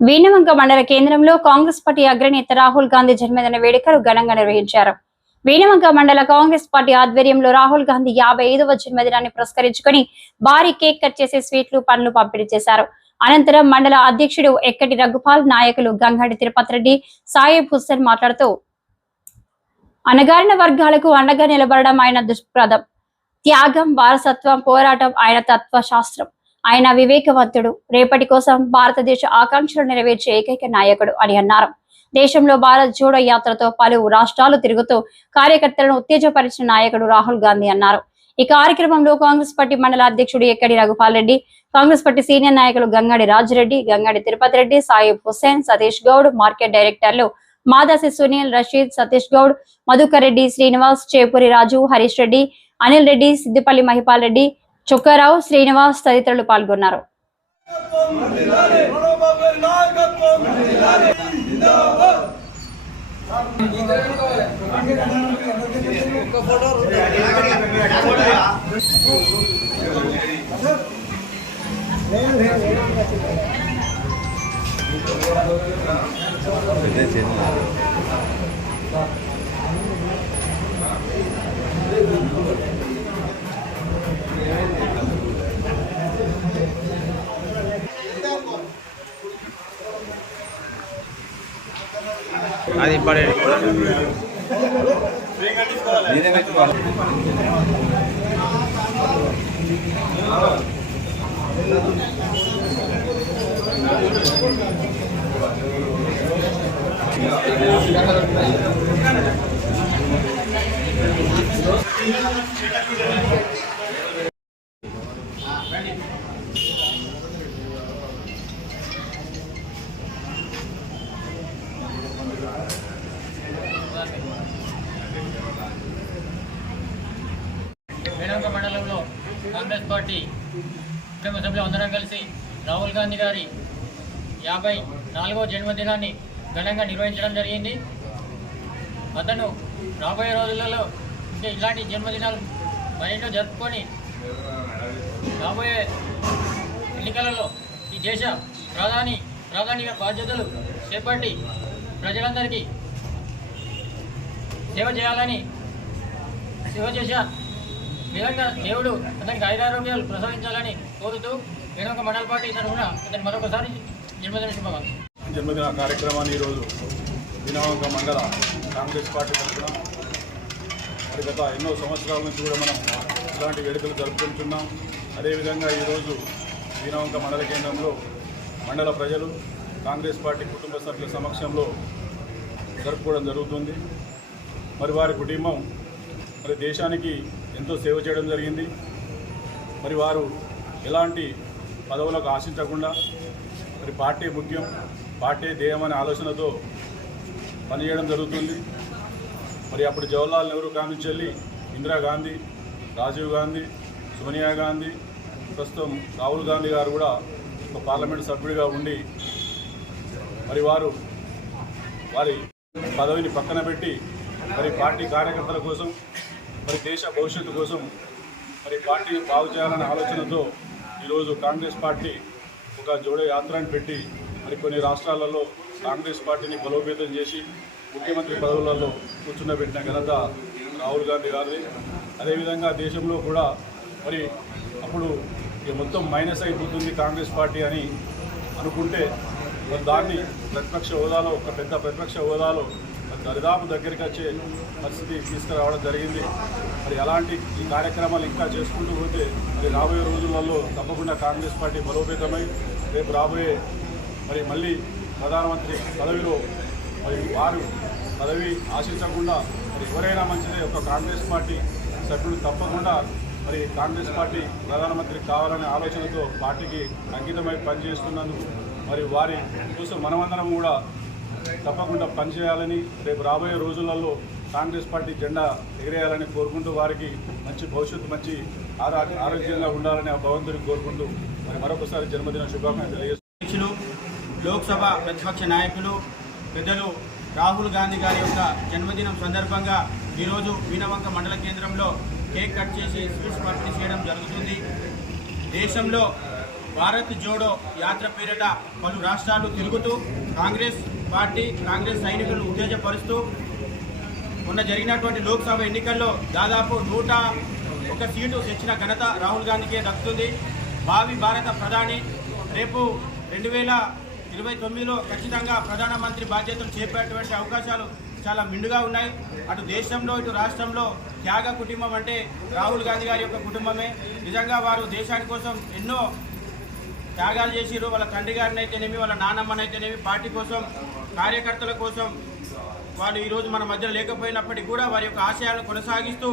వీణవంక మండల కేంద్రంలో కాంగ్రెస్ పార్టీ అగ్రనేత రాహుల్ గాంధీ జన్మదిన వేడుకలు ఘనంగా నిర్వహించారు. వీణవంక మండల కాంగ్రెస్ పార్టీ ఆధ్వర్యంలో రాహుల్ గాంధీ 55వ జన్మదినాన్ని పురస్కరించుకుని భారీ కేక్ కట్ చేసి స్వీట్లు, పండ్లు పంపిణీ చేశారు. అనంతరం మండల అధ్యక్షుడు ఎక్కటి రఘుపాల్, నాయకులు గంగడి తిరుపతి రెడ్డి, సాయిబ్ హుస్సేన్ మాట్లాడుతూ అణగారిన వర్గాలకు అండగా నిలబడడం ఆయన దుష్ప్రదం, త్యాగం, వారసత్వం, పోరాటం ఆయన తత్వశాస్త్రం. ఆయన వివేకవంతుడు, రేపటి కోసం భారతదేశ ఆకాంక్షలు నెరవేర్చే ఏకైక నాయకుడు అని అన్నారు. దేశంలో భారత్ జోడో యాత్రతో పలు రాష్ట్రాలు తిరుగుతూ కార్యకర్తలను ఉత్తేజపరిచిన నాయకుడు రాహుల్ గాంధీ అన్నారు. ఈ కార్యక్రమంలో కాంగ్రెస్ పార్టీ మండల అధ్యక్షుడు ఎక్కడి రఘుపాల్ రెడ్డి, కాంగ్రెస్ పార్టీ సీనియర్ నాయకులు గంగడి రాజిరెడ్డి, గంగడి తిరుపతి రెడ్డి, సాయిబ్ హుస్సేన్, సతీష్ గౌడ్, మార్కెట్ డైరెక్టర్లు మాదాసి సునీల్, రషీద్, సతీష్ గౌడ్, మధుకర్ రెడ్డి, శ్రీనివాస్, చేపూరి రాజు, హరీష్ రెడ్డి, అనిల్ రెడ్డి, సిద్దిపల్లి మహిపాల్ రెడ్డి, చొక్కారావు, శ్రీనివాస్ తదితరులు పాల్గొన్నారు. అది పడే వీణవంక మండలంలో కాంగ్రెస్ పార్టీ కుటుంబ సభ్యులు అందరం కలిసి రాహుల్ గాంధీ గారి 54వ జన్మదినాన్ని ఘనంగా నిర్వహించడం జరిగింది. అతను రాబోయే రోజులలో ఇంకా ఇలాంటి జన్మదినాలు మరెన్నో జరుపుకొని రాబోయే ఎన్నికలలో ఈ దేశ ప్రధానిగా బాధ్యతలు చేపట్టి ప్రజలందరికీ సేవ చేసే విధంగా దేవుడు అతనికి ఆయురారోగ్యాలు ప్రసాదించాలని కోరుతూ వీణవంక మండల పార్టీ తరఫున అతని మరొకసారి జన్మదిన శుభాకాంక్షలు. జన్మదిన కార్యక్రమాన్ని ఈరోజు వీణవంక మండల కాంగ్రెస్ పార్టీ తరఫున మరి గత ఎన్నో సంవత్సరాల నుంచి కూడా మనం ఇలాంటి వేడుకలు జరుపుకుంటున్నాం. అదేవిధంగా ఈరోజు వీణవంక మండల కేంద్రంలో మండల ప్రజలు కాంగ్రెస్ పార్టీ కుటుంబ సభ్యుల సమక్షంలో జరుపుకోవడం జరుగుతుంది. మరి వారి కుటుంబం మరి దేశానికి ఎంతో సేవ చేయడం జరిగింది. మరి వారు ఎలాంటి పదవులకు ఆశించకుండా మరి పార్టీ ముఖ్యం, పార్టీ ధ్యేయం అనే ఆలోచనతో పనిచేయడం జరుగుతుంది. మరి అప్పుడు జవహర్లాల్ నెహ్రూ కాంగ్రెస్ చెల్లి ఇందిరాగాంధీ, రాజీవ్ గాంధీ, సోనియా గాంధీ, ప్రస్తుతం రాహుల్ గాంధీ గారు కూడా ఒక పార్లమెంట్ సభ్యుడిగా ఉండి మరి వారు వారి పదవిని పక్కన పెట్టి మరి పార్టీ కార్యకర్తల కోసం, మరి దేశ భవిష్యత్తు కోసం మరి పార్టీని బాగు చేయాలనే ఆలోచనతో ఈరోజు కాంగ్రెస్ పార్టీ ఒక జోడో యాత్రని పెట్టి మరి కొన్ని రాష్ట్రాలలో కాంగ్రెస్ పార్టీని బలోపేతం చేసి ముఖ్యమంత్రి పదవులలో కూర్చుండబెట్టిన ఘనత రాహుల్ గాంధీ గారిది. అదేవిధంగా దేశంలో కూడా మరి అప్పుడు మొత్తం మైనస్ అయిపోతుంది కాంగ్రెస్ పార్టీ అని అనుకుంటే మరి దాన్ని ప్రతిపక్ష హోదాలో, ఒక పెద్ద ప్రతిపక్ష హోదాలో దరిదాపు దగ్గరికి వచ్చే పరిస్థితి తీసుకురావడం జరిగింది. మరి అలాంటి ఈ కార్యక్రమాలు ఇంకా చేసుకుంటూ పోతే మరి రాబోయే రోజులలో తప్పకుండా కాంగ్రెస్ పార్టీ బలోపేతమై రేపు రాబోయే మరి మళ్ళీ ప్రధానమంత్రి పదవిలో మరి వారు పదవి ఆశించకుండా మరి ఎవరైనా మంచిదే ఒక కాంగ్రెస్ పార్టీ సభ్యులు తప్పకుండా మరి కాంగ్రెస్ పార్టీ ప్రధానమంత్రి కావాలనే ఆలోచనతో పార్టీకి అంకితమై పనిచేస్తున్నందుకు మరి వారి కోసం మనమందరం కూడా తప్పకుండా పనిచేయాలని, రేపు రాబోయే రోజులలో కాంగ్రెస్ పార్టీ జెండా ఎగిరేయాలని కోరుకుంటూ వారికి మంచి భవిష్యత్తు, మంచి ఆరోగ్యంగా ఉండాలని ఆ భగవంతుని కోరుకుంటూ మరి మరొకసారి జన్మదిన శుభాకాంక్షలు తెలియజేస్తున్నారు. లోక్సభ ప్రతిపక్ష నాయకులు పెద్దలు రాహుల్ గాంధీ గారి యొక్క జన్మదినం సందర్భంగా ఈరోజు వీణవంక మండల కేంద్రంలో కేక్ కట్ చేసి స్వీట్స్ పంపిణీ చేయడం జరుగుతుంది. దేశంలో భారత్ జోడో యాత్ర పేరిట పలు రాష్ట్రాలు తిరుగుతూ కాంగ్రెస్ పార్టీ కాంగ్రెస్ సైనికులను ఉత్తేజపరుస్తూ మొన్న జరిగినటువంటి లోక్సభ ఎన్నికల్లో దాదాపు 101 సీటు తెచ్చిన ఘనత రాహుల్ గాంధీకే దక్కుతుంది. భావి భారత ప్రధాని రేపు 2029లో ఖచ్చితంగా ప్రధానమంత్రి బాధ్యతలు చేపట్టేటువంటి అవకాశాలు చాలా మెండుగా ఉన్నాయి. అటు దేశంలో ఇటు రాష్ట్రంలో త్యాగ కుటుంబం అంటే రాహుల్ గాంధీ గారి యొక్క కుటుంబమే. నిజంగా వారు దేశాని కోసం ఎన్నో త్యాగాలు చేసిరు. వాళ్ళ తండ్రి గారిని అయితేనేమి, వాళ్ళ నాన్నమ్మనైతేనేమి, పార్టీ కోసం, కార్యకర్తల కోసం వాళ్ళు ఈరోజు మన మధ్య లేకపోయినప్పటికీ కూడా వారి యొక్క ఆశయాలను కొనసాగిస్తూ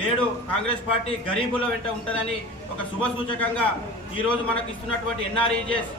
నేడు కాంగ్రెస్ పార్టీ గరీబుల వెంట ఉంటుందని ఒక శుభ సూచకంగా ఈరోజు మనకు ఇస్తున్నటువంటి ఎన్ఆర్ఈజెస్